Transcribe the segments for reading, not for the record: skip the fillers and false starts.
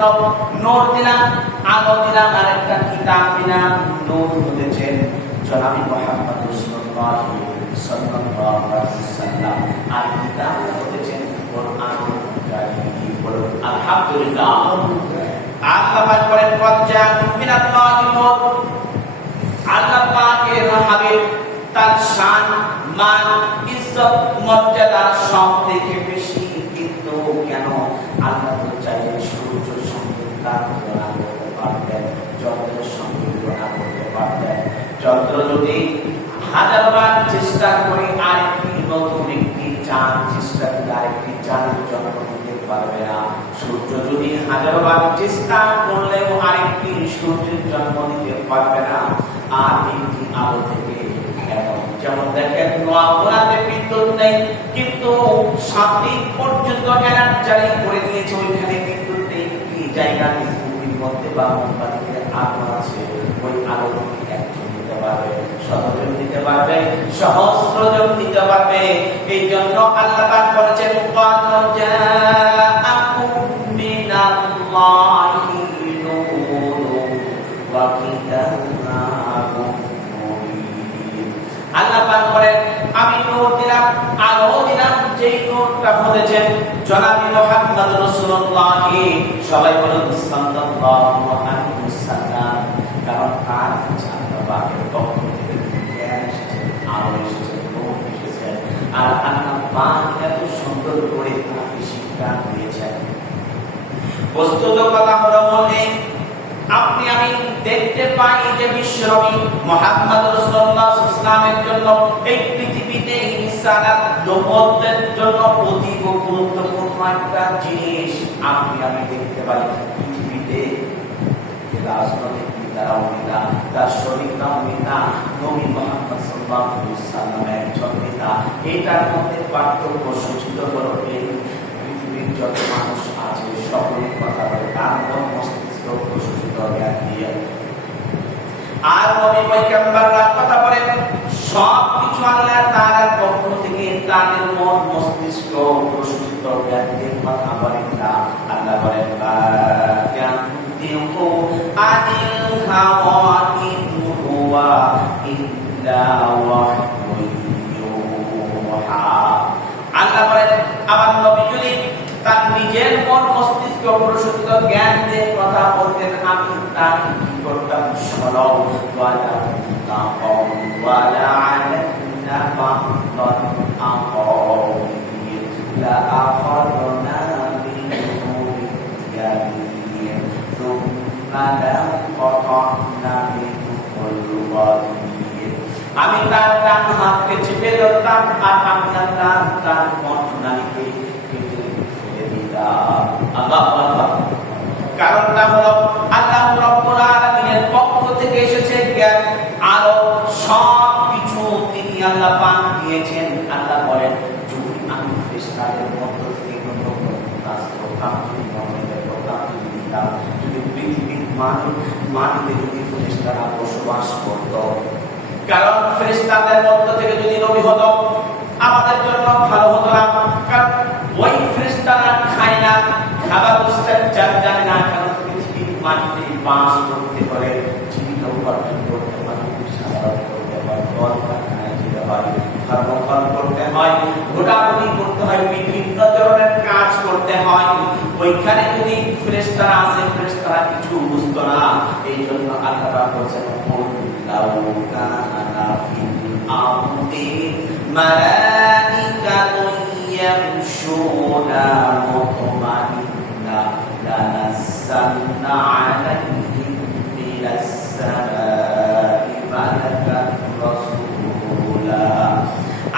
নূর দিলাম, আলো দিলাম, আর একটা কিতাব দিলাম। নূর হতেছেন জনাবি মুহাম্মদ রাসূলুল্লাহ সাল্লাল্লাহু আলাইহি ওয়াসাল্লাম, আর কিতাব হতেছেন কোরআনুল কারীম। বলুন আলহামদুলিল্লাহ। আল্লাহ পাক বলেন ওয়াজ্জাআকুম মিনাল্লাহি নূর। আল্লাহ পাকের হাবিব তার শান, মান, ইজ্জত, মর্যাদা সব থেকে বেশি, কিন্তু কেন আল্লাহ তো চাইলে সূর্য সঙ্গে তার তুলনা করতে পারতেন, চন্দ্রের সঙ্গে তুলনা করতে পারতেন। চন্দ্র যদি হাজারবার চেষ্টা করে আরেকটি নতুন একটি চাঁদ চেষ্টা করে আরেকটি চাঁদের জন্ম দিতে পারবে না। সূর্য যদি হাজারবার চেষ্টা করলেও আরেকটি সূর্যের জন্ম দিতে পারবে না। আর একটি আলো থেকে যেমন দেখেন নোয়াপাড়াতে বিদ্যুৎ নেই, কিন্তু 7 দিন পর্যন্ত এনার্জি করে দিয়েছে, ওইখানে বিদ্যুৎ নেই। কি জায়গাতে ভূমির মধ্যে বা মোমবাতিতে আলো আছে, ওই আলো একজন দিতে পারবে, 100 জন দিতে পারবে, সহস্র জন দিতে পারবে। এই জন্য আল্লাহ পাক বলেছেন ক্বাদ জাআকুম মিনাল্লাহি নূরুন ওয়া কিতাবুন। আল্লাহ পাক বলেন আমি নূর দিলাম, আলো দিলাম, যেই নূরটা হতেছেন জনাবি মুহাম্মদ রাসূলুল্লাহ। সবাই বলুন সাল্লাল্লাহু আলাইহি ওয়াসাল্লাম। কারণ তার আল্লাহ পাকের পক্ষ থেকে জ্ঞান এসেছে, আলো এসেছে, নূর এসেছে। আর আল্লাহ পাক এত সুন্দর করে তাকে শিক্ষা দিয়েছেন। বস্তুত কথা হলো বলে আপনি আমি দেখতে পাই যে বিশ্বনবী মুহাম্মদ রাসূলুল্লাহ সাল্লাল্লাহু আলাইহি ওয়াসাল্লামের জন্য এই পৃথিবীতে রিসালাত নবুয়তের জন্য অতি গুরুত্বপূর্ণ একটা জিনিস আপনি আমি দেখতে পাই। পৃথিবীতে রাজনৈতিক নেতারা নেতা, দার্শনিক নেতা, নবী মুহাম্মদ সাল্লাল্লাহু আলাইহি ওয়াসাল্লামের একজন নেতা। এটার মধ্যে পার্থক্য সূচিত হলো এই পৃথিবীর যত মানুষ আছে সকলের কথা বলে তার মন মস্তিষ্ক প্রশোচিত জ্ঞান দিয়ে। আর নবী পয়গম্বররা কথা বলেন সব কিছু আল্লাহ তাআলার পক্ষ থেকে, তাদের মন মস্তিষ্ক প্রশোচিত জ্ঞান দিয়ে কথা বলেন না। আল্লাহ বলেন ইয়ানতিকু আনিল হাওয়া ইন হুয়া ইল্লা ওয়াহয়ুন ইউহা। আল্লাহ বলেন আমার নবী যদি তার নিজের মন মস্তিষ্ক প্রশোচিত জ্ঞান দিয়ে কথা বলতেন, আমি তাকে কি করতাম? শোনো ওয়ালা তাকাউ ওয়ালা আলানা বা'দান আকাউমি লা আখাযনা মিনহু বিয়ামিন সুম্মা লাকাতা'না মিনহুল ওয়াতিন। আমি তার ডান হাতকে চেপে ধরতাম আর আমি তার মননালীকে কারণটা হলো আল্লাহ রাব্বুল আলামিনের পক্ষ থেকে এসেছে জ্ঞান, আলো, সব কিছু তিনি আল্লাহ পাক দিয়েছেন। আল্লাহ বলেন যদি আমি ফেরেশতাদের মধ্য থেকে কোনো কাজ করতাম, যদি মনের প্রোগ্রাম দিতাম, যদি পৃথিবীর মাটিতে যদি ফেরেশতারা বসবাস করত, কারণ ফেরেশতাদের মধ্য থেকে যদি নবী হতো আমাদের জন্য ভালো হতো না। কারণ ওই ফেরেশতারা খায় না, খাবার বুঝতেন জানে না। কারণ পৃথিবীর মাটিতে বাস করতে পারে, জীবিত উপার্জন করতে পারে, সাধারণ করতে হয়, ফল কারখানায় যেতে হয়, কর্মফল করতে হয়, ঘোরাঘুরি করতে হয়, বিভিন্ন ধরনের কাজ করতে হয়। ওইখানে যদি ফেরেশতারা আসে, ফেরেশতারা কিছু বুঝতো না। এই জন্য আল্লাহ পাক বলেছেন লাউ কানা ফিল আরদি মালাইকাতুন ইয়ামশুনা মুতমাইন্না লানাজ্জালনা আলাইহিম মিনাস সামাই মালাকান রাসূলা।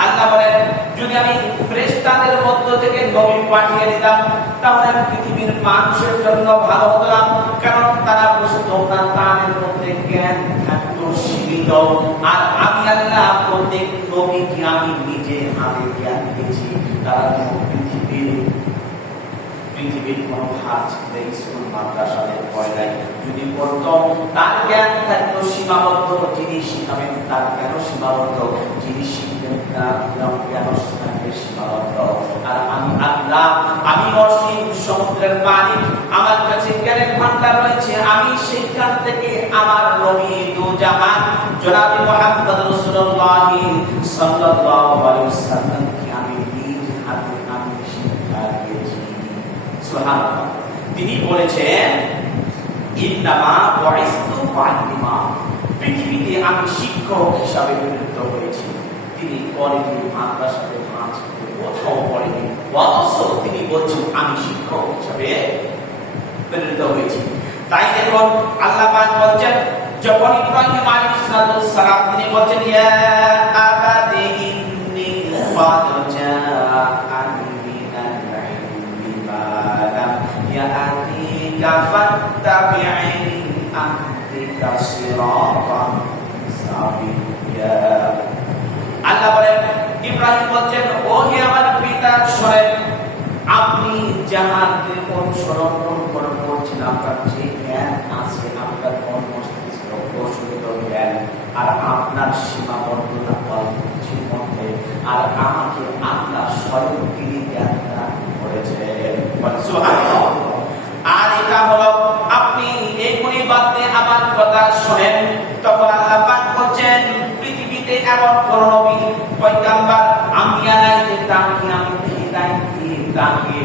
আল্লাহ বলেন যদি আমি ফেরেশতাদের মধ্য থেকে নবী পাঠিয়ে দিতাম তাহলে পৃথিবীর মানুষের জন্য ভালো হতো না। কারণ তারা বুঝতো না, তাদের মধ্যে জ্ঞান থাকতো সীমিত। আর আমি আল্লাহ প্রত্যেক নবীকে আমি নিজে হাতে জ্ঞান দিয়েছি। তারা পৃথিবীর কোনো হাত স্কুল মাদ্রাসাতে পড়ে নাই, যদি পড়তো তার জ্ঞান থাকতো সীমাবদ্ধ। যিনি শিখাবেন তার জ্ঞান সীমাবদ্ধ, যিনি শিখবেন তার জ্ঞান থাকবে সীমাবদ্ধ। আর আমি আল্লাহ আমি অসীম সমুদ্রের পানি, আমার কাছে জ্ঞানের ভান্ডার রয়েছে, আমি সেইখান থেকে আমার নবী দু জাহান জনাবে মুহাম্মদ রাসূলুল্লাহ সাল্লাল্লাহু আলাইহি ওয়াসাল্লামকে আমি নিজ হাতে আমি শিক্ষা দিয়েছি। সুবহানাল্লাহ। তিনি বলেছেন ইন্নামা বুইসতু মুআল্লিমা, পৃথিবীতে আমি শিক্ষক হিসাবে প্রেরিত হয়েছি। তিনি কলেজে মাদ্রাসাতে কোথাও পড়েনি, অথচ তিনি বলছেন আমি শিক্ষক হিসাবে প্রেরিত হয়েছি। তাই দেখুন আল্লাহ পাক বলছেন যখন ইব্রাহিম আলাইহিস সালাম তিনি বলছেন ইয়া আবাতি ইন্নী ক্বাদ জাআনি মিনাল ইলমি মা লাম ইয়াতিকা ফাত্তাবি'নি আহদিকা সিরাতান সাবিয়্যা। আল্লাহ বলেন ইব্রাহিম বলছেন ও হে আমার পিতা শোনেন, আপনি যাহাকে অনুসরণ করছেন আপনার যে জ্ঞান আছে, আপনার মস্তিষ্ক প্রসূত জ্ঞান আর আপনার সীমাবদ্ধতা পদ্ধতির মধ্যে, আর আমাকে আল্লাহ স্বয়ং তিনি জ্ঞান দান করেছেন। সুবহানাল্লাহ। আর এটা হলো আপনি এইগুলি বাদ দিয়ে আমার কথা শোনেন। তখন আল্লাহ পাক বলছেন পৃথিবীতে এমন কোন নবী পয়গম্বর আম্বিয়া নাই যে তাকে আমি হিদায়াত দিয়ে তাকে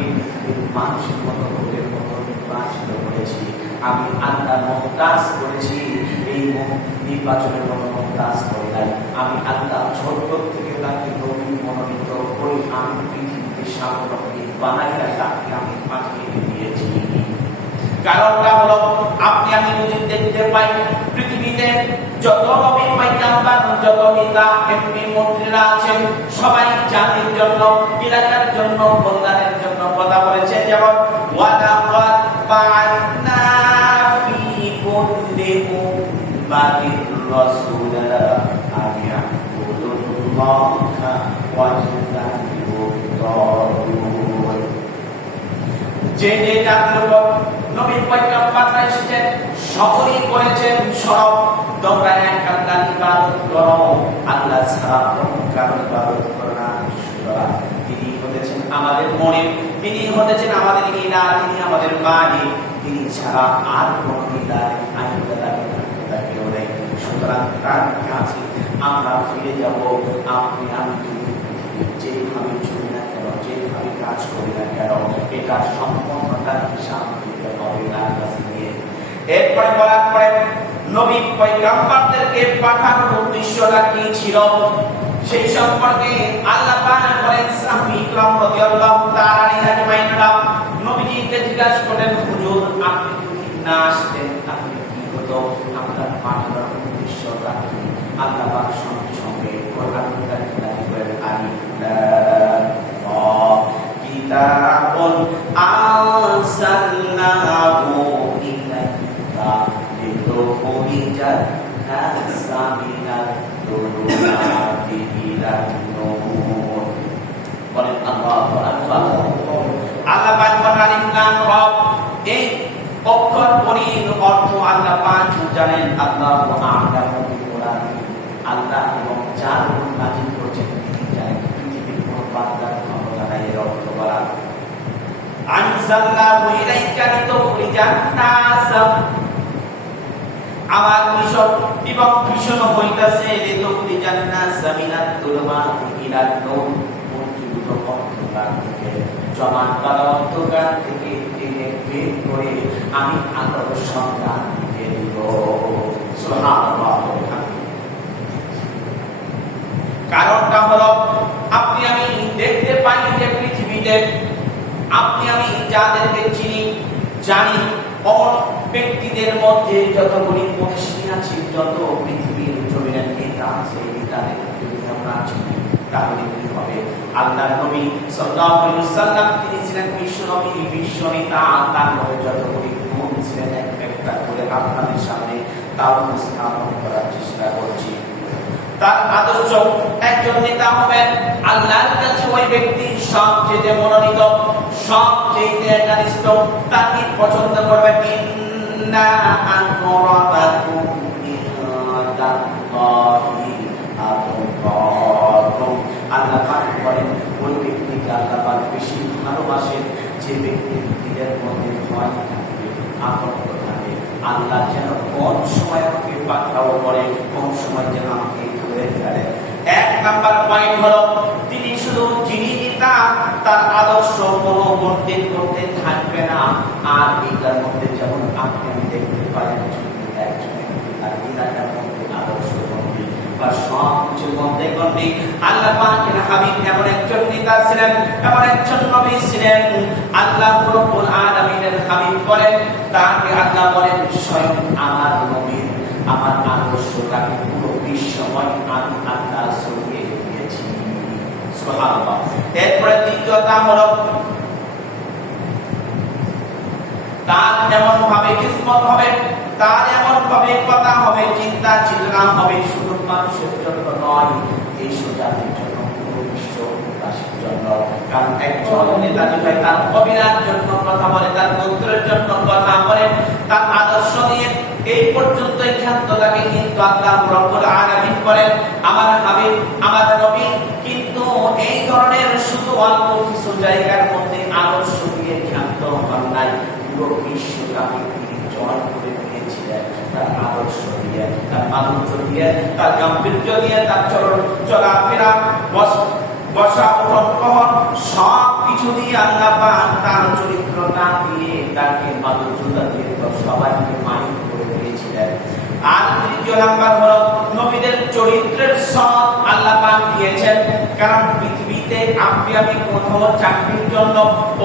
মানুষের মতো লোকের মতো নির্বাচিত করেছি। আমি আল্লাহ মুখতাজ করেছি, এই নির্বাচনের মতো মুখতাজ করি নাই। আমি আল্লাহ ছোট থেকে তাকে নবী মনোনীত করি, আমি পৃথিবীতে স্বাবলম্বী বানাইয়া তাকে আমি পাঠিয়ে দিয়েছি। কারণটা হলো আপনি আমি যদি দেখতে পাই পৃথিবীতে যত নবী পয়গম্বর যত নেতা এমপি মন্ত্রীরা আছেন সবাই জাতির জন্য এলাকার জন্য কল্যাণের জন্য কথা বলেছেন। যেমন ওয়ালাকাদ বা'আথনা ফি কুল্লি উম্মাতির রাসূলা আন ইয়া'বুদুল্লাহা ওয়া ইয়াজতানিবুত তাগুত। যে যে জাতির উপর নবী পয়গম্বররা এসেছেন সকলেই বলেছেন সব তোমরা এক আল্লাহর ইবাদত করো, আল্লাহ ছাড়া কোনো কারো ইবাদত করো না। তিনি হতেছেন আমাদের মনিব, তিনি হতেছেন আমাদের ইলাহ, তিনি আমাদের মালিক, তিনি ছাড়া আর কোনো ইলাহ আইবাদত কেউ নেই। সুতরাং তার কাছে আমরা ফিরে যাব। আপনি আমি যেভাবে চলি না কেন, যেভাবে কাজ করি না কেন, এটা সম্পূর্ণতার হিসাব দিতে হবে তার কাছে নিয়ে। এরপরে বলার পরে নবী পয়গম্বরদেরকে পাঠানোর উদ্দেশ্যটা কি ছিল সেই সম্পর্কে আল্লাহ পাক বলেন সাহাবী کرام রাদিয়াল্লাহু তাআলা আনহুম নবীজিকে জিজ্ঞাসা করেন হুজুর আপনি যদি না আসতেন তাহলে কি হতো, আপনার পাঠানোর উদ্দেশ্যটা কি? আল্লাহ পাক সঙ্গে সঙ্গে কোরআন কারীম বলেন আলিফ লাম রা কিতাবুন আনসালনাহু ইলাইকা লিতুখরিজান নাসা মিনাল যুলুমাতি ইলান নূর। বলেন আল্লাহু আকবার। আল্লাহ পাক বলেন আলিফ লাম রা, এই অক্ষর পরির অর্থ আল্লাহ পাক জানেন। আল্লাহু আ'লামু বিমুরাদি, আল্লাহ এবং যার উপর নাযিল করেছেন তিনি জানেন। পৃথিবীর কোন বান্দার ক্ষমতা নাই এর অর্থ বলা। আনসাল্লাহু ইলাইকা লিতুখরিজান নাস, আমার মিশন এবং ভীষণ হইতাছে লিতুখরিজান নাস মিনাত যুলুমাতি ইলান নূর, মূর্তিগত অন্ধকার থেকে জমান করা অন্ধকার থেকে টেনে বের করে আমি আলোর সন্ধান দিয়ে দিব। সুবহানাল্লাহ। কারণটা হলো আপনি আমি দেখতে পাই যে পৃথিবীতে আপনি আমি যাদেরকে চিনি জানি অমর ব্যক্তিদের মধ্যে যতগুলি মনীষী আছে, যত পৃথিবীর জমিনের নেতা আছে, তাদের যদি আমরা চিনি তাহলে কি হবে? আল্লাহর নবী সাল্লাল্লাহু আলাইহি ওয়াসাল্লাম তিনি ছিলেন বিশ্ব নবী, বিশ্ব নেতা। তার মধ্যে যতগুলি গুণ ছিলেন একটা করে আপনাদের সামনে তাও স্থাপন করার চেষ্টা করছি। তার আদর্শ একজন নেতা হবেন আল্লাহর কাছে ওই ব্যক্তি সবচেয়ে মনোনীত, সবচেয়ে একনিষ্ঠ, তাকে পছন্দ করবেন। ইন্না আকরামাকুম ইনদাল্লাহি আতকাকুম, আল্লাহ পাক বলেন ওই ব্যক্তিকে আল্লাহ পাক বেশি ভালোবাসেন যে ব্যক্তির দিলের মধ্যে ভয় থাকবে, আতঙ্ক থাকে, আল্লাহ যেন কোন সময় আমাকে পাকড়াও করে, কোন সময় যেন আমাকে ধরে ফেলে। এক নাম্বার পয়েন্ট হলো তিনি শুধু যিনি নেতা তার আদর্শ কোনো বর্ধিত করতে থাকবে না। আর এটার মধ্যে যেমন আপনি আমি দেখতে পারেন তার এলাকার মধ্যে আদর্শ বন্দী বা সব কিছুর মধ্যে বন্দী। আল্লাহ পাকের হাবিব এমন একজন নেতা ছিলেন, এমন একজন নবী ছিলেন, আল্লাহ রাব্বুল আলামিনের হাবিব বলেন তাকে আল্লাহ বলেন স্বয়ং আমার নবীর আমার আদর্শটাকে পুরো বিশ্বময় আমি আল্লাহ ছড়িয়ে দিয়েছি। সুবহানাল্লাহ। এরপরে দ্বিতীয়টা হলো তার এমন ভাবে কিসমত হবে, তার এমন ভাবে কথা হবে, চিন্তা চেতনা হবে, শুধু মানুষের জন্য নয়, এই জাতির জন্য, পুরো বিশ্ববাসীর জন্য। কারণ একজন নেতা যদি তার কবিরার জন্য কথা বলে, তার গোত্রের জন্য কথা বলে, তার আদর্শ নিয়ে এই পর্যন্ত ক্ষান্তটাকে কিন্তু আল্লাহ রাব্বুল আলামিন করেন আমার হাবিব আমার নবী কিন্তু এই ধরনের শুধু অল্প কিছু জায়গার মধ্যে আদর্শ দিয়ে ক্ষান্ত হন নাই, পুরো বিশ্বটাকে তিনি জয় করে নিয়েছিলেন তার আদর্শ দিয়ে, তার মাধুর্য দিয়ে, তার গাম্ভীর্য দিয়ে, তার চলাফেরা বসা উঠন সব কিছু দিয়ে আল্লাহ পাক তার চরিত্রটা দিয়ে তাকে মাধুর্যতা দিয়ে সবাইকে মাইন্ড করে দিয়েছিলেন। আর তৃতীয় নাম্বার হলো নবীদের চরিত্রের সব আল্লাহ পাক দিয়েছেন। কারণ পৃথিবীতে আপনি আমি কোথাও চাকরির জন্য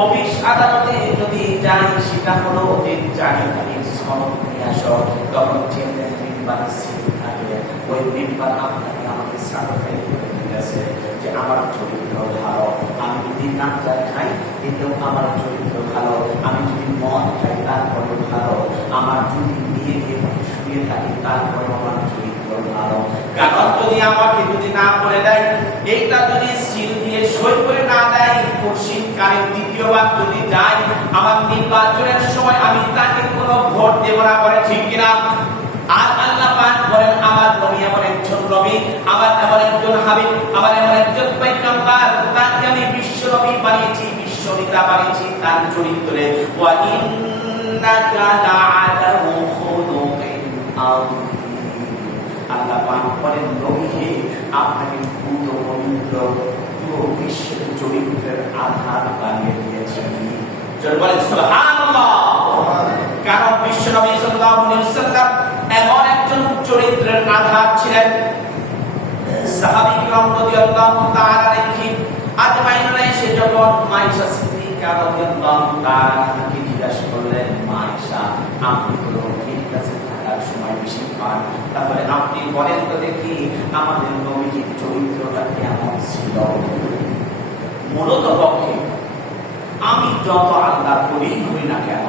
অফিস আদালতে যদি যাই, সেটা হলো যে চাকরি সনদ নিয়ে আসো, তখন চেম্বার মেম্বার সিট থাকবে, ওই মেম্বার আপনাকে আমাকে সার্টিফাই করে দিয়েছে যে আমার চরিত্র ভালো, আমি যদি নাচা খাই এতেও আমার চরিত্র ভালো, আমি যদি মদ খাই তারপরেও ভালো, আমার যদি বিয়ে দিয়ে শুয়ে থাকি তারপরেও আমার চরিত্র ভালো। কারণ যদি আমাকে যদি না বলে দেয়, এইটা যদি সিল দিয়ে সই করে না দেয়, খুরশিদ কানে দ্বিতীয়বার যদি যায়, আমার নির্বাচনের সময় আমি তাকে কোনো ভোট দেব না, বলে ঠিক কিনা? আর আল্লাহ পাক বলেন আমার নবী এমন একজন নবী, আমার এমন একজন হাবিব, আমার এমন একজন পয়গম্বর, তাকে আমি বিশ্ব নবী বানিয়েছি, বিশ্ব নেতা বানিয়েছি তার চরিত্রে। ওয়া ইন্নাকা লা'আলাহু খুলুকিন আযীম। আল্লাহ পাক বলেন নবী হে, আপনাকে পুরো পবিত্র পুরো বিশ্বের চরিত্রের আধার বানিয়ে দিয়েছি। জোরে বলেন সুবহানাল্লাহ। কারণ বিশ্ব নবী সাল্লাল্লাহু আলাইহি ওয়াসাল্লাম এমন একজন চরিত্রের আধার ছিলেন। সাহাবী কিরাম রাদিয়াল্লাহু তাআলা আলাইহিম আজমাইন এসে যখন মাইশা সিদ্দিকা রাদিয়াল্লাহু তাআলাকে জিজ্ঞাসা করলেন, মাইশা আপনি তো নবীর কাছে থাকার সময় বেশি পান, তাহলে আপনি বলেন তো দেখি আমাদের নবীর চরিত্রটা কেমন ছিল? মূলত পক্ষে আমি যত আল্লাহ করেই করি না কেন,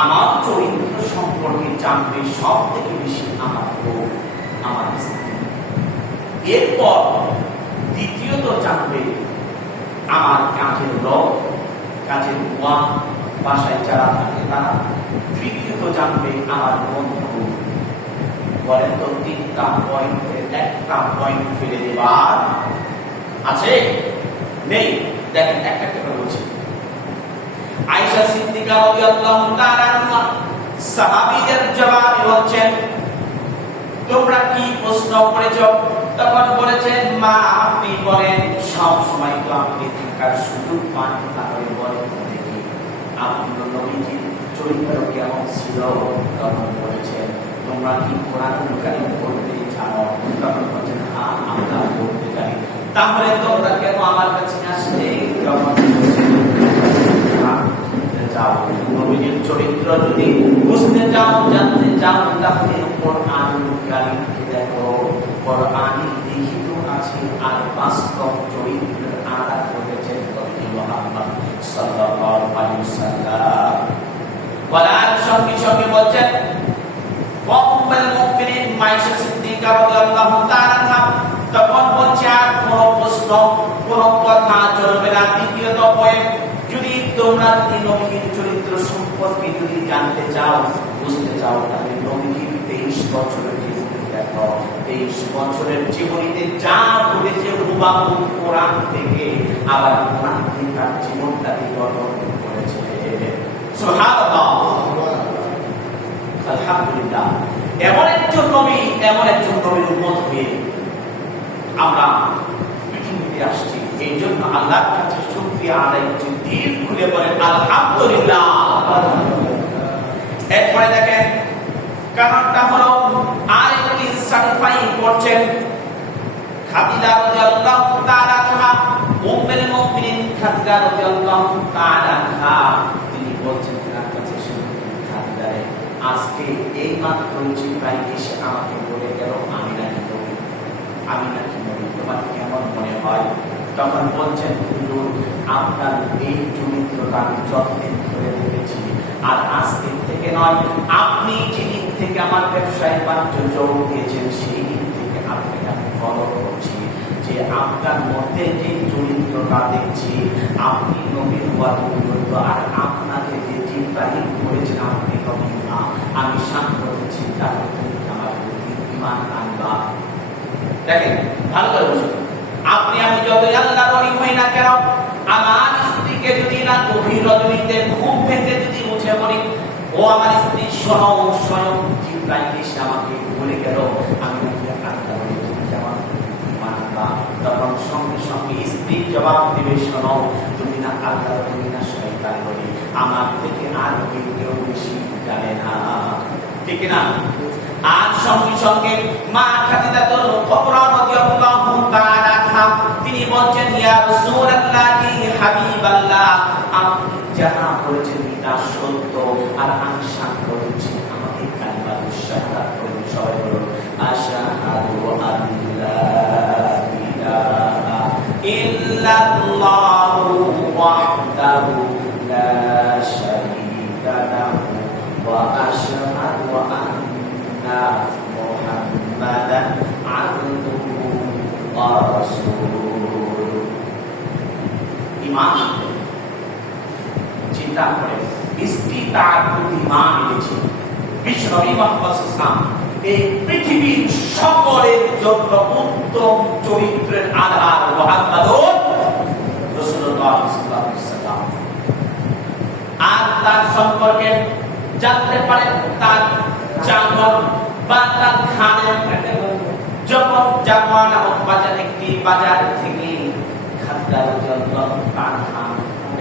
আমার চরিত্র সম্পর্কে জানবে সব থেকে বেশি আমার বউ, আমার স্ত্রী। এরপর দ্বিতীয়ত জানবে আমার কাজের লোক, কাজের ওয়া, বাসায় যারা থাকে তারা। তৃতীয়ত জানবে আমার বন্ধু। বলেন তো তিনটা পয়েন্টে একটা পয়েন্ট ফেলে দেবার আছে? নেই। দেখেন একটা কথা বলছি। আয়েশা সিদ্দিকা রাদিয়াল্লাহু তাআলা আনহা সাহাবীদের জবাব হচ্ছেন, তোমরা কি প্রশ্ন করেছো? তখন বলেছেন, মা আপনি বলেন, সব সময় তো আপনি থাকার সুযোগ পান, তাহলে বলেন দেখি আপনার নবীজির চরিত্র কেমন ছিল? তখন বলেছেন, তোমরা কি কোরআনুল কারীম পড়তে জানো? তখন বলেছেন, হ্যাঁ আমরা পড়তে জানি। তাহলে তোমরা কেন আমার কাছে আসলে? তখন নবীর চরিত্র যদি বুঝতে চাও, জানতে চাও, তাহলে কোরআনুল কারীমকে দেখো। কোরআনে লিখিত আছে আর বাস্তব চরিত্রের আধার করেছেন নবী মুহাম্মদ সাল্লাল্লাহু আলাইহি ওয়াসাল্লাম। বলার সঙ্গে সঙ্গে বলছেন, ওয়া উম্মুল মুমিনিন মাইশা সিদ্দিকা রাদিয়াল্লাহু তাআলা আনহা তখন বলছে, আর কোনো প্রশ্ন কোনো কথা চলবে না। দ্বিতীয়ত পয়েন্ট, যদি তোমরা নবীর চরিত্র সম্পর্কে যদি জানতে চাও, বুঝতে চাও, তাহলে নবীর 23 বছরের জীবনী দেখো। 23 বছরের জীবনীতে যা ঘটেছে হুবহু কোরআন থেকে, আবার কোরআন থেকে তার জীবনটাকে গঠন করেছে। সুবহানাল্লাহ, আলহামদুলিল্লাহ। এমন একজন নবীর উম্মত হয়ে আমরা পৃথিবীতে আসছি। এই জন্য আল্লাহর কাছে শুকরিয়া আদায় করছি। দিল খুলে বলেন আলহামদুলিল্লাহ। এরপরে দেখেন কারণটা হলো আরেকটি সার্টিফাই করছেন খাদিজা রাদিয়াল্লাহু তাআলা আনহা, উম্মুল মুমিনিন খাদিজা রাদিয়াল্লাহু তাআলা আনহা। তিনি বলছেন তার কাছে শুনুন খাদিজা, আজকে এই মাত্র জিবরাইল এসে আমাকে বলে গেল আমি নাকি নবী, তোমার কেমন মনে হয়? তখন বলছেন হুজুর, আপনার এই চরিত্রটা আমি যতদিন ধরে দেখেছি, আর আজকে থেকে নয়, আপনি যেদিন থেকে আমার ব্যবসায় বাণিজ্য যোগ দিয়েছেন সেই দিন থেকে আপনাকে আমি ফলো করছি, যে আপনার মধ্যে যে চরিত্রটা দেখছি, আপনি নবী হওয়ার যোগ্য, আর আপনাকে যে জিবরাইল বলেছেন আপনি নবী না, আমি সাক্ষ্য দিচ্ছি তাহলে তুমি আমার প্রতি ঈমান আনবা। দেখেন ভালো করে বুঝুন, আপনি আমি যতই আল্লাহর ওলি হই না কেন, আমার স্ত্রীকে যদি না গভীর রজনীতে ঘুম ভেঙে যদি উঠে পড়ি, ও আমার স্ত্রী স্বয়ং জিবরাইল এসে আমাকে বলে গেল আমি নাকি আল্লাহর ওলি, তুমি আমার ঈমান আনবা। তখন সঙ্গে সঙ্গে স্ত্রী জবাব দেবে, শোনো, তুমি না আল্লাহর ওলি না শয়তানের ওলি, আমার থেকে আর কেউ বেশি জানে না, ঠিক না? আর সঙ্গে সঙ্গে মা খাদিজাতুল কুবরা রাদিয়াল্লাহু তাআলা আনহা তিনি বলছেন, ইয়া রাসূলুল্লাহি হাবিবাল্লাহ, আপনি যাহা বলেছেন এটা সত্য, আর আমি সাক্ষ্য দিচ্ছি। আমাকে কালিমাতুশ শাহাদাত পড়ে সবাই বলুন, আশহাদু আল্লা ইলাহা ইল্লাল্লাহু ওয়াহদাহু লা শারীকা লাহু ওয়া আশহাদু আন্না মুহাম্মাদান আবদুহু ওয়া রাসূলুহু। ঈমান চিন্তা করে স্ত্রী তার প্রতি ঈমান এনেছে। বিশ্বনবী মুহাম্মদ সাল্লাল্লাহু আলাইহি ওয়াসাল্লাম এই পৃথিবীর সকলের জন্য উত্তম চরিত্রের আধার মুহাম্মদুর রাসূলুল্লাহ সাল্লাল্লাহু আলাইহি ওয়াসাল্লাম। আর তার সম্পর্কে জানতে পারেন তার জামর বা তার খানের, যখন জামা নামক বাজার, একটি বাজার থেকে খাদিজা রাদিয়াল্লাহু তাআলা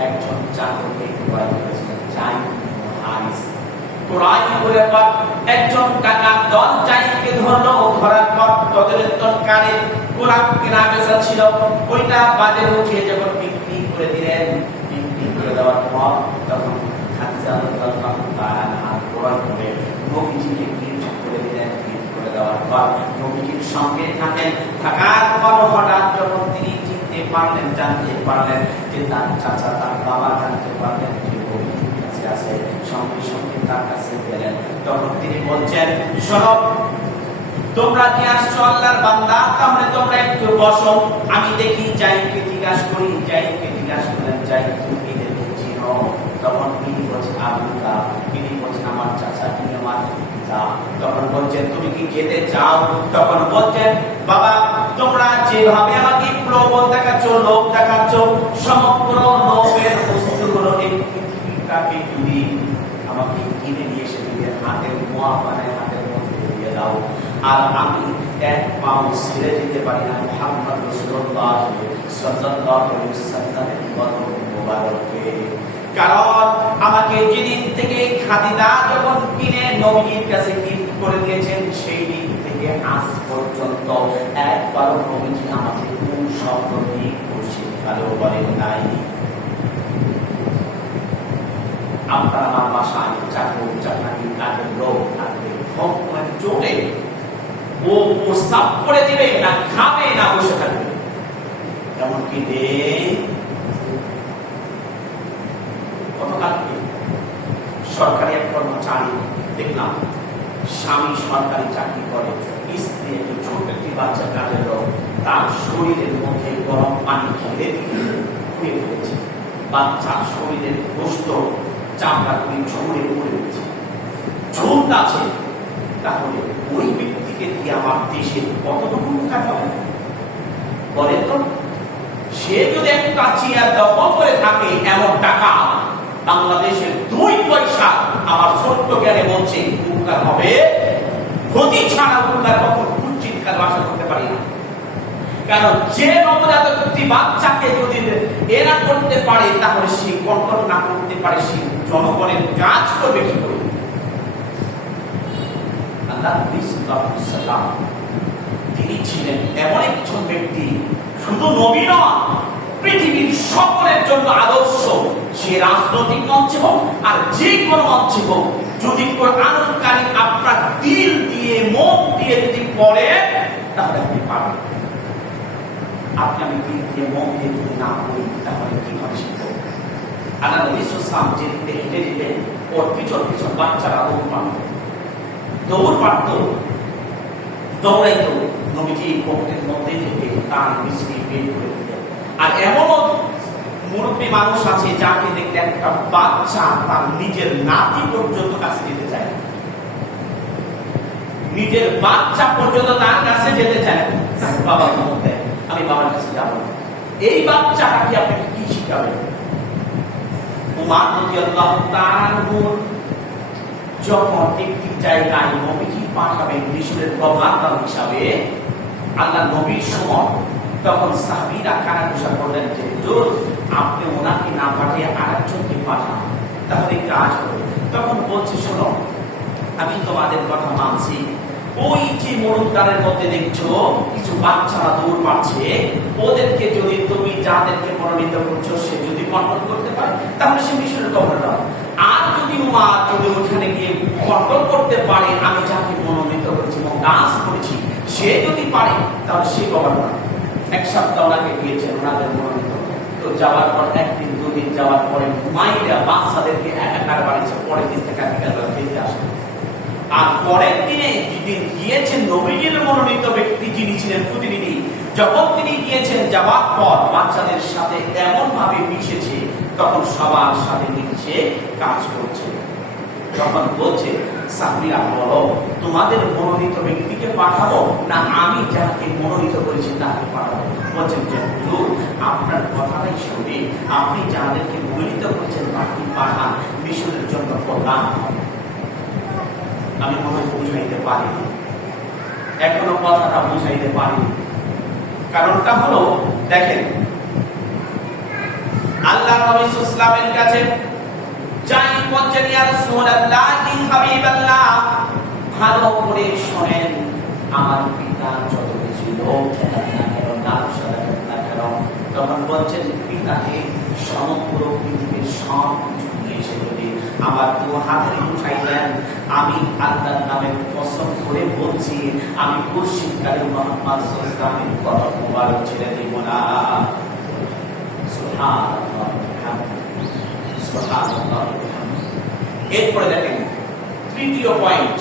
একজন চাকরকে ক্রয় করেছিলেন, জাইদ ইবনে হারিস। ক্রয় করে পর একজন ডাকাত দল জাইদকে ধরলো, ধরার পর তদন্তকারী গোলাম কেনা বেচা ছিল, ওইটা বাজারে উঠিয়ে যখন বিক্রি করে দিলেন, বিক্রি করে দেওয়ার পর তখন খাদিজা রাদিয়াল্লাহু তাআলা ক্রয় করে নবীজিকে গিফট করে দিলেন। গিফট করে দেওয়ার পর নবীজির সঙ্গে থাকার পর হঠাৎ যখন তিনি জানতে পারলেন যে তার চাচা, তার বাবা জানতে পারলেন যে নবীজির কাছে আছে, সঙ্গে সঙ্গে তার কাছে গেলেন। তখন তিনি বলছেন, শোনো, তোমরা কি আসছো আল্লাহর বান্দা, তাহলে তোমরা একটু বসো, আমি দেখি জাইদকে জিজ্ঞাসা করি। জাইদকে জিজ্ঞাসা করলেন, জাইদ তুমি এদেরকে চিনো? তখন তিনি বলছেন আবুল্লাহ, তিনি বলছেন আমার চাচা, তিনি আমার পিতা। তখন বলছেন তুমি কি যেতে চাও? তখন বলছেন, বাবা, তোমরা যেভাবে আমাকে প্রবল দেখাচ্ছ, লোভ দেখাচ্ছ, সমগ্র লোভের বস্তুগুলো এই পৃথিবীটাকে যদি আমাকে কিনে নিয়ে এসে দিয়ে হাতের মোয়া বানায় হাতের মধ্যে দিয়ে দাও, আর আমি এক পাও ছেড়ে যেতে পারি না মুহাম্মদ রাসূলুল্লাহ সাল্লাল্লাহু আলাইহি ওয়াসাল্লামের কদম মোবারকে। কারণ আমাকে যেদিন থেকে খাদিজা যখন কিনে নবীর কাছে গিফট করে দিয়েছেন, সেই দিন থেকে আজ পর্যন্ত একবারও নবীজি আমাকে কোন শব্দ দিয়ে খুশি ভালো বলেন নাই। আপনার আমার বাসায় চাকর চাকরি কাজের লোক থাকবে, ভগবান জোরে ও প্রস্তাব করে দিবে না, খাবে না, বসে থাকবে। এমনকি গতকালকে সরকারি এক কর্মচারী দেখলাম, স্বামী সরকারি চাকরি করে, স্ত্রী একটি ছোট একটি বাচ্চা কাজের লোক, তার শরীরের মধ্যে গরম পানি ঢেলে দিয়ে ফেলেছে, বাচ্চার শরীরের গোস্ত চামড়া করে ঝুড়ে পড়ে রয়েছে, ঝোল আছে। তাহলে ওই ব্যক্তিকে দিয়ে আমার দেশে কতটুকু টাকা হবে বলেন তো? সে যদি একটা চেয়ার দখল করে থাকে, এমন টাকা বাংলাদেশের 2 পয়সা আমার ছোট্ট জ্ঞানে বলছে উপকার হবে, ক্ষতি ছাড়া উপকার কখনো চিৎকার আশা করতে পারি না। কারণ যে নবজাতক একটি বাচ্চাকে যদি এরা করতে পারে, তাহলে সে কন্ট্রোল না করতে পারে, সে জনগণের কাজ করবে কি করে? আল্লাহ সাল্লাল্লাহু তিনি ছিলেন এমন একজন ব্যক্তি, শুধু নবী নন, পৃথিবীর সকলের জন্য আদর্শ। সে রাজনৈতিক মঞ্চে হোক আর যে কোনো মঞ্চে হোক, যদি কোরআনুল কারীম আপনার দিল দিয়ে মন দিয়ে যদি পড়ে, তাহলে আপনি পাবেন। আপনি আমি দিল দিয়ে মন দিয়ে যদি না পড়ি, তাহলে কিভাবে শিখব? আল্লাহ নবী সাল্লাল্লাহু আলাইহি ওয়াসাল্লাম যে হেঁটে যেতেন, ওর পিছন পিছন বাচ্চারা দৌড় পারত, দৌড়াইতো, নবীজি পকেটের মধ্যে থেকে তার মিষ্টি বের করে দিতেন। আর এমনও মুরব্বী মানুষ আছে যাকে দেখলে একটা বাচ্চা তার নিজের নাতি পর্যন্ত কাছে যেতে চায়, নিজের বাচ্চা পর্যন্ত তার কাছে যেতে চায়। বাবা মধ্যে আমি বাবার কাছে যাব, এই বাচ্চাটাকে আপনি কি শিখাবেন? উমর রাদিয়াল্লাহু তাআলা যখন একটি জায়গায় নবীজি পাঠাবেন মিশরের গভর্নর হিসাবে, আল্লাহ নবীর সময়, তখন সাহাবীরা কানাঘুষা করলেন যে হুজুর, আপনি ওনাকে না পাঠিয়ে আরেকজনকে পাঠান, তাহলে কাজ হবে। তখন বলছে, শোনো, আমি তোমাদের কথা মানছি, ওই যে মোড়কদারের মধ্যে দেখছো কিছু বাচ্চারা দৌড় পাচ্ছে, ওদেরকে যদি তুমি যাদেরকে মনোনীত করছো সে যদি কন্ট্রোল করতে পারে, তাহলে সে মিশরের গভর্নর। আর যদি উমার যদি ওখানে গিয়ে কন্ট্রোল করতে পারে, আমি যাকে মনোনীত করেছি এবং কাজ করেছি, সে যদি পারে, তাহলে সে গভর্নর। এক সপ্তাহ ওনাকে গিয়েছেন ওনাদের মনোনীত। তো যাওয়ার পর একদিন দুদিন যাওয়ার পরে মাইরা বাচ্চাদেরকে একাকার বাড়িছে, পরের দিন থেকে ফিরে আসে। আর পরের দিনে যেদিন গিয়েছেন নবীজির মনোনীত ব্যক্তি যিনি ছিলেন প্রতিনিধি, যখন তিনি গিয়েছেন, যাওয়ার পর বাচ্চাদের সাথে এমন ভাবে মিশেছে, তখন সবার সাথে মিশে কাজ করছে। তখন বলছে, সাহাবীরা বলো, তোমাদের মনোনীত ব্যক্তিকে পাঠাবো না আমি যাকে মনোনীত করেছি তাকে পাঠাবো? বলছেন যে হুজুর, আপনার কথাটাই শুনি, আপনি যাদেরকে মনোনীত করেছেন তাকে পাঠান, মিশনের জন্য কল্যাণ হবে। আমি মনে বুঝাইতে পারি, এখনো কথাটা বুঝাইতে পারি। কারণটা হলো, দেখেন, আল্লাহ নবী সাল্লাল্লাহু আলাইহি ওয়াসাল্লামের কাছে যাই বলছেন, ইয়া রাসূলুল্লাহ, হাবিবাল্লাহ, ভালো করে শুনেন, আমার পিতা যত কিছু লোক নাম সাজাবেন না কেন, তখন বলছেন পিতাকে সমগ্র পৃথিবীর সব কিছু নিয়ে এসে যদি আমার 2 হাতে উঠাই দেন, আমি আল্লাহর নামে কসম করে বলছি, আমি কুরশিকারী মুহাম্মদ সাল্লাল্লাহু আলাইহি ওয়াসাল্লামের কদম মোবারক ছেড়ে দেব না। সুবহানাল্লাহ, সুবহানাল্লাহ। এরপরে দেখেন, তৃতীয় পয়েন্ট,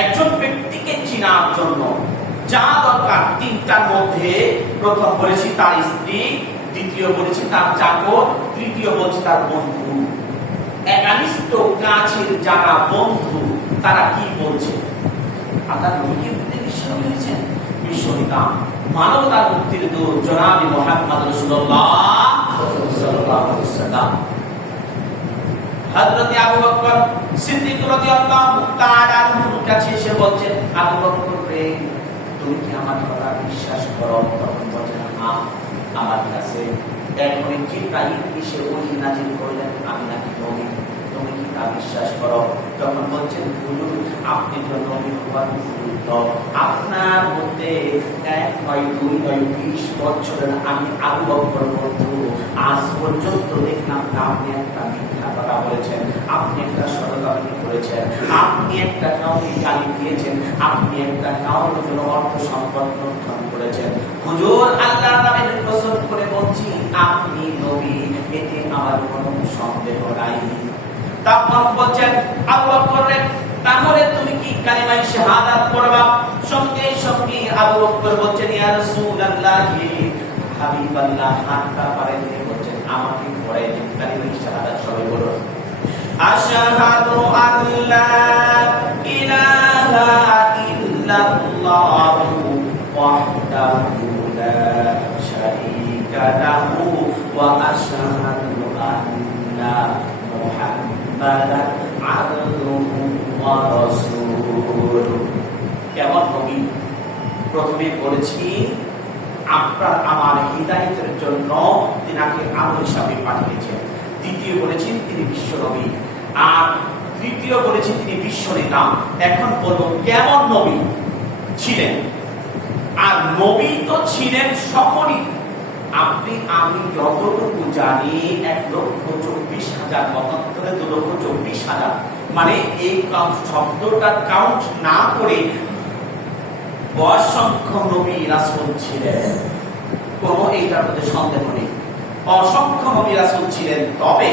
একজন ব্যক্তিকে চেনার জন্য যা দরকার 3টার মধ্যে, প্রথম বলেছি তার স্ত্রী, দ্বিতীয় বলেছি তার চাকর, তৃতীয় বলছি তার বন্ধু। একানিষ্ঠ কাছের যারা বন্ধু, তারা কি বলছে? আল্লাহ নবীকে বিশ্বাস হয়েছেন, বিশ্বপিতা মানবতার মুক্তির দূত জনাবে মুহাম্মদ রাসূলুল্লাহ সাল্লাল্লাহু আলাইহি ওয়াসাল্লাম, হযরত আবু বকর সিদ্দিক রাদিয়াল্লাহু তাআলা আনহুর কাছে এসে বলছেন, আবু বকর রে, তুমি কি আমার কথা বিশ্বাস করো? তখন বলেন, হ্যাঁ, আমার কাছে এখন জিবরাইল এসে ওহী নাযিল করলেন, আমি নাকি নবী, তুমি কি তা বিশ্বাস করো? তখন বলছেন, হুজুর, আপনি তো নবী হওয়ার উপযুক্ত, আপনার মধ্যে 1 নয় 2 নয় 20 বছরের আমি আবু বকর বন্ধু, আজ পর্যন্ত দেখলাম না আপনি একটা মিথ্যা কথা বলেছেন, আপনি একটা ষড়যন্ত্র করেছেন, আপনি একটা কাউকে গালি দিয়েছেন, আপনি একটা কাউর জন্য অর্থ সম্পদ লুণ্ঠন করেছেন। হুজুর, আল্লাহর নামে কসম করে বলছি, আপনি নবী, এতে আমার কোনো সন্দেহ নাই। তখন বলছেন, আবু বকর রে, তাহলে তুমি কি কালিমা শাহাদাত পড়বা? সঙ্গে সঙ্গে আবু বকর বলছেন, ইয়া রাসূলুল্লাহ, হাবিবাল্লাহ, হাতটা পারে দিয়ে বলছেন, আমাকে পড়াই দিন কালিমা শাহাদাত। সবাই বলো, আশহাদু আল্লা ইলাহা ইল্লাল্লাহু ওয়াহদাহু লা শারীকা লাহু ওয়া আশহাদু আন্না রাসূল। কেমন নবী? প্রথমে বলেছি আপনার আমার হিদায়াতের জন্য তিনাকে আলো হিসাবে পাঠিয়েছেন। দ্বিতীয় বলেছেন তিনি বিশ্ব নবী, আর তৃতীয় বলেছেন তিনি বিশ্ব নেতা। এখন বলবো কেমন নবী ছিলেন। আর নবী তো ছিলেন সকলই। আপনি আমি যতটুকু জানি 1,24,000 মতান্তরে 2,24,000, মানে এই শব্দটা কাউন্ট না করে অসংখ্য নবী রাসূল ছিলেন, কোনো এইটার মধ্যে সন্দেহ নেই। অসংখ্য নবী রাসূল ছিলেন। তবে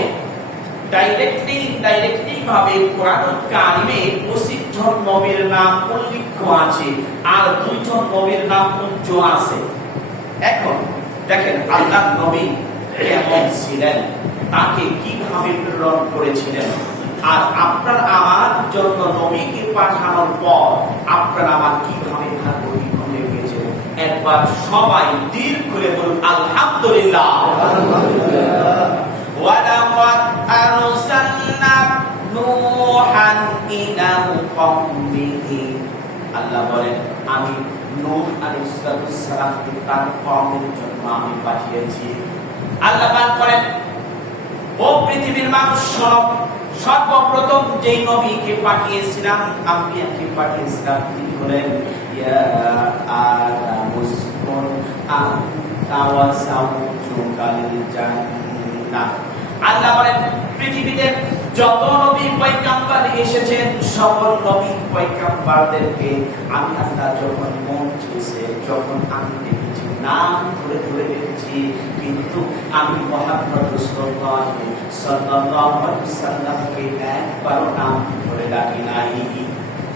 ডাইরেক্টলি ভাবে কোরআনুল কারিমে 25 জন নবীর নাম উল্লেখ আছে, আর 2 জন নবীর নাম উজ্জ্বল আছে। এখন দেখেন আল্লাহর নবী কেমন ছিলেন, তাকে কিভাবে প্রেরণ করেছিলেন। আর আপনার আমার জন্য নবীকে পাঠানোর পর আপনার আমার কিভাবে ভাগ্য হয়ে গেছে, একবার সবাই দিল খুলে বলুন আলহামদুলিল্লাহ। ওয়ালাকাদ আরসালনা নূহান ইলা কওমিহি, আল্লাহ বলেন আমি নূহ আলাইহিস সালামকে তার কওমের জন্য আমি পাঠিয়েছি। আল্লাহ পাক বলেন ও পৃথিবীর মানুষ শোনো, সর্বপ্রথম যেই নবীকে পাঠিয়েছিলাম, আম্বিয়াকে পাঠিয়েছিলাম, তিনি হলেন ইয়া আদামুসকুন আনতা ওয়া যাওজুকাল জান্নাহ। আল্লাহ বলেন পৃথিবীতে যত নবী পয়গম্বর এসেছেন সকল নবী পয়গম্বরদেরকে আমি আল্লাহ যখন মন চেয়েছে, যখন আমি দেখেছি, নাম ধরে ধরে দেখেছি, কিন্তু আমি মুহাম্মদ রাসূলুল্লাহ সাল্লাল্লাহু আলাইহি ওয়াসাল্লামকে একবারও নাম ধরে ডাকি নাই।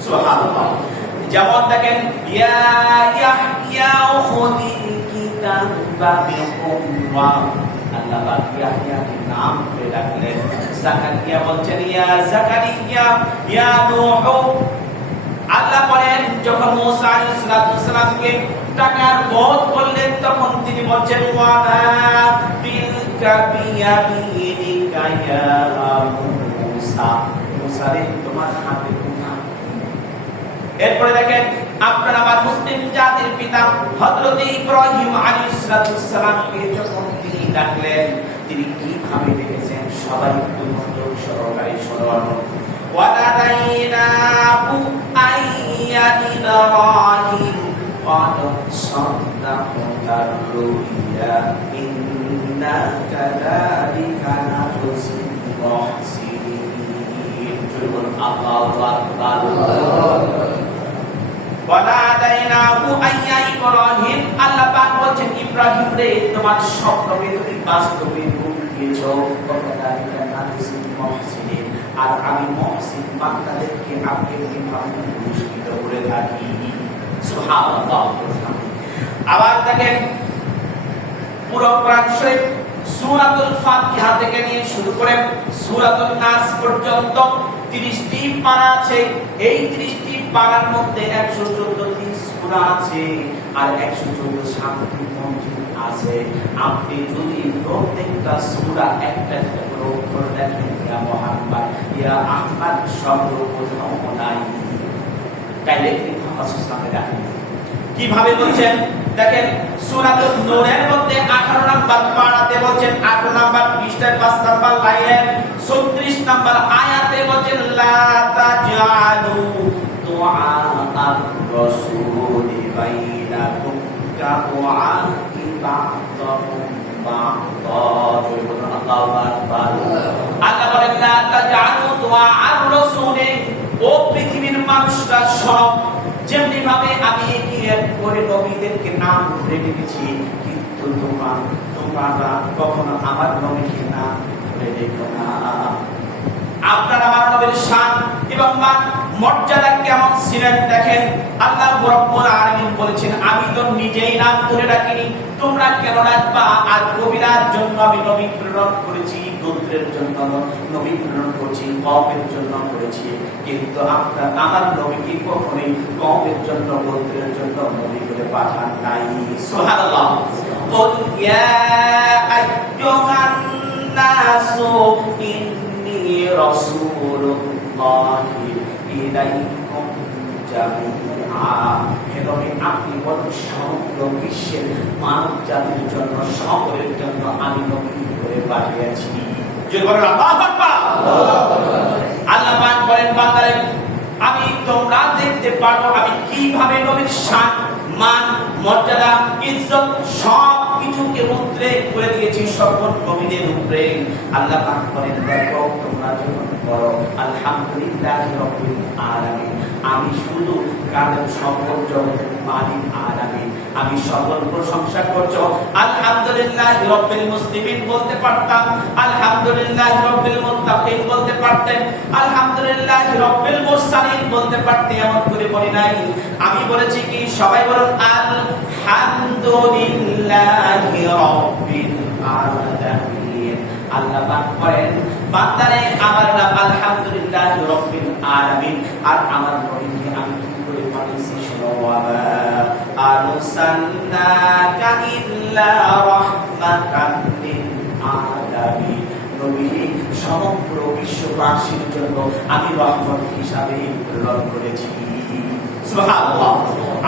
সুবহানাল্লাহ। যেমন দেখেন ইয়া ইয়াহইয়া খুদিল কিতাবা বিকুওয়া, আল্লাহ পাক ইয়াহইয়াকে নাম ধরে ডাকলেন। জাকারিয়া বলছেন ইয়া জাকারিয়া ইয়া নূহ। আল্লাহ বলেন যখন মুসা আলাইহিস সালামকে ডাকার বোধ করলেন, তখন তিনি বলছেন ওয়ালা বিলকা বিয়ামিনিকা ইয়া মুসা, মুসা রে তোমার হাতে কোনটা। এরপরে দেখেন আপনার আমার মুসলিম জাতির পিতা হযরত ইব্রাহিম আলাইহিস সালামকে যখন তিনি ডাকলেন, তিনি কিভাবে দেখেছেন সবাই একটু মনোযোগ সহকারে শুনুন। ওয়ালাদাইনাহু আইয়া ইব্রাহিম قد صدقت الرؤيا إنا كذلك نجزي المحسنين. الله أكبر. ওয়ালাদাইনাহু আইয়া ইব্রাহিম, আল্লাহ পাক বলেন ইব্রাহিম রে তোমার স্বপ্নকে তুমি বাস্তবে রূপ দিয়েছো। কদালিকা নাজিল মুহসিনিন, আর আমি মুহসিন বান্দাদেরকে আপনি কিভাবে পুরস্কৃত করে থাকি। সুবহানাল্লাহ। আবার দেখেন পুরো কোরআন শরীফ সূরাতুল ফাতিহা থেকে নিয়ে শুরু করে সূরাতুন নাস পর্যন্ত 30টি পারা আছে। এই 30টি পারার মধ্যে 114টি সূরা আছে আর 114 শান্তি মঞ্জিল আছে। আপনি যদি প্রত্যেকটা সূরা একটা করে অক্ষর দেখেন, ইয়া মুহাম্মদ ইয়া আহমদ শব্দ কোথাও নাই, ডাইরেক্টলি মুহাম্মদ সাল্লাল্লাহু আলাইহি ওয়াসাল্লাম কিভাবে বলছেন দেখেন সূরাতুন নূরের মধ্যে 18 নাম্বার পারাতে বলছেন, 8 নাম্বার পৃষ্ঠায় 5 নাম্বার লাইনের 36 নাম্বার আয়াতে বলছেন লা তাজআলু দুআ আর-রাসূলি বাইনাকুম কাদুআই বা'দাকুম বা'দা। আল্লাহু আকবার। আল্লাহ বলেন লা তাজআলু দুআ আর-রাসূলি, ও পৃথিবীর মানুষরা সব যেমনি ভাবে আমি কি করে নবীদেরকে নাম ধরে রেখেছি, কিন্তু তোমরা কখনো আমার নবীকে নাম ধরে রেখো না। আপনার আমার নবীর শান এবং মর্যাদা কেমন ছিলেন দেখেন। আল্লাহ রাব্বুল আলামিন বলেছেন আমি তো নিজেই নাম ধরে রাখিনি, তোমরা কেন রাখবা। আর কবিরার জন্য আমি নবী প্রেরণ করেছি, গোত্রের জন্য নবী প্রেরণ করেছি, কওমের জন্য করেছি, কিন্তু আপনার আমার নবীকে কখনোই কওমের জন্য গোত্রের জন্য নবী করে পাঠান নাই। সুবহানাল্লাহ। কুল ইয়া আইয়ুহান নাসু ইন্নী রাসূলুল্লাহি ইলাইকুম জামিআ। হে নবী, আপনি বলেন সমগ্র বিশ্বের মানব জাতির জন্য, সকলের জন্য আমি নবী করে পাঠিয়েছি। যে বলেন আল্লাহু আকবার। আল্লাহ পাক বলেন বান্দারে, আমি তোমরা দেখতে পারো আমি কিভাবে নবীর শান, মান, মর্যাদা, ইজ্জত সব কিছুকে উদ্রেক করে দিয়েছি সকল নবীদের উপরে। আল্লাহ পাক বলেন দেখো তোমরা যখন বলো আলহামদুলিল্লাহি রাব্বিল আলামিন, আমি শুধু কারণ সকল জগতের মালিক আলামিন, আমি সকল প্রশংসা করছো। আলহামদুলিল্লাহি রাব্বিল মুসলিমিন বলতে পারতাম, আলহামদুলিল্লাহি রাব্বিল মুত্তাকিন বলতে পারতেন, আলহামদুলিল্লাহি রাব্বিল মুরসালিন বলতে পারতে, এমন করে বলি নাই। আমি বলেছি কি সবাই বলুন আলহামদুলিল্লাহি রাব্বিল আলামিন। আল্লাহ পাক বলেন বান্দারে আমার নাম আলহামদুলিল্লাহি রাব্বিল আলামিন, আর আমার নবীকে আমি কি করে পাঠিয়েছি শোনো। আরসালনাকা ইল্লা রাহমাতান লিল আলামিন, নবী সমগ্র বিশ্ববাসীর জন্য আমি রহমত হিসাবে প্রেরণ করেছি। সুবহানাল্লাহ।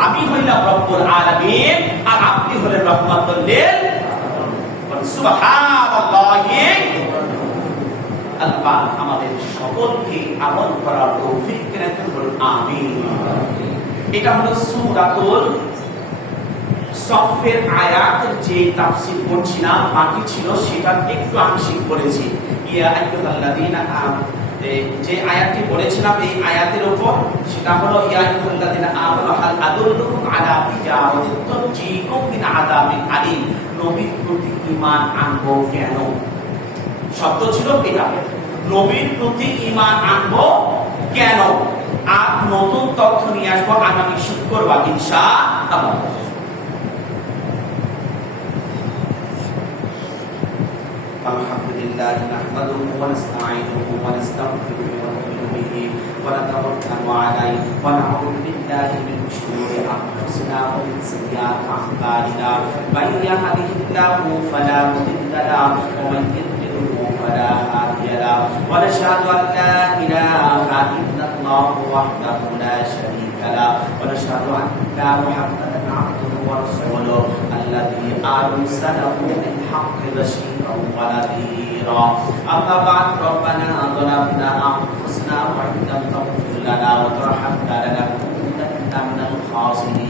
আমি হইলাম রব্বুল আলামিন আর আপনি হলেন রহমাতুল লিল আলামিন। সুবহানাল্লাহি। আল্লাহ আমাদের সকলকে আমল করার তৌফিক দান করুন, আমিন। এটা হলো সূরাতুল সফের আয়াতের যে তাফসীর করছিলাম, বাকি ছিল সেটা একটু আংশিক করেছি। ইয়া আইয়ুহাল্লাযীনা আমানু, যে আয়াতটি পড়েছিলাম এই আয়াতের উপর, সেটা হলো ইয়া আইয়ুহাল্লাযীনা আমানু হাল আদুল্লুকুম আলা তিজারাতিন তুনজিকুম মিন আযাবিন আলীম, নবীর প্রতি ঈমান আনবো কেন? শব্দ ছিল এটা, নবীর প্রতি ঈমান আনবো কেন? আর নতুন তথ্য নিয়ে আসবো আগামী শুক্রবার ইনশাআল্লাহ। আলহামদুলিল্লাহ নাহমাদুহু ওয়া নাস্তাঈনুহু ওয়া নাস্তাগফিরুহু ওয়া নু'মিনু বিহি ওয়া নাতাওয়াক্কালু আলাইহি ওয়া না'উযু বিল্লাহি মিন শুরুরি আনফুসিনা ওয়া মিন sayyi'ati a'malina। মান ইয়াহদিহিল্লাহু ফালা মুদিল্লা লাহু ওয়া মান يضلل فلا هادي له ونشهد أن لا إله إلا الله وحده لا شريك له ونشهد أن محمدا عبده ورسوله الذي أرسله بالحق بشيرا ونذيرا أما بعد ربنا ظلمنا أنفسنا وإن لم تغفر لنا وترحمنا لنكونن من الخاسرين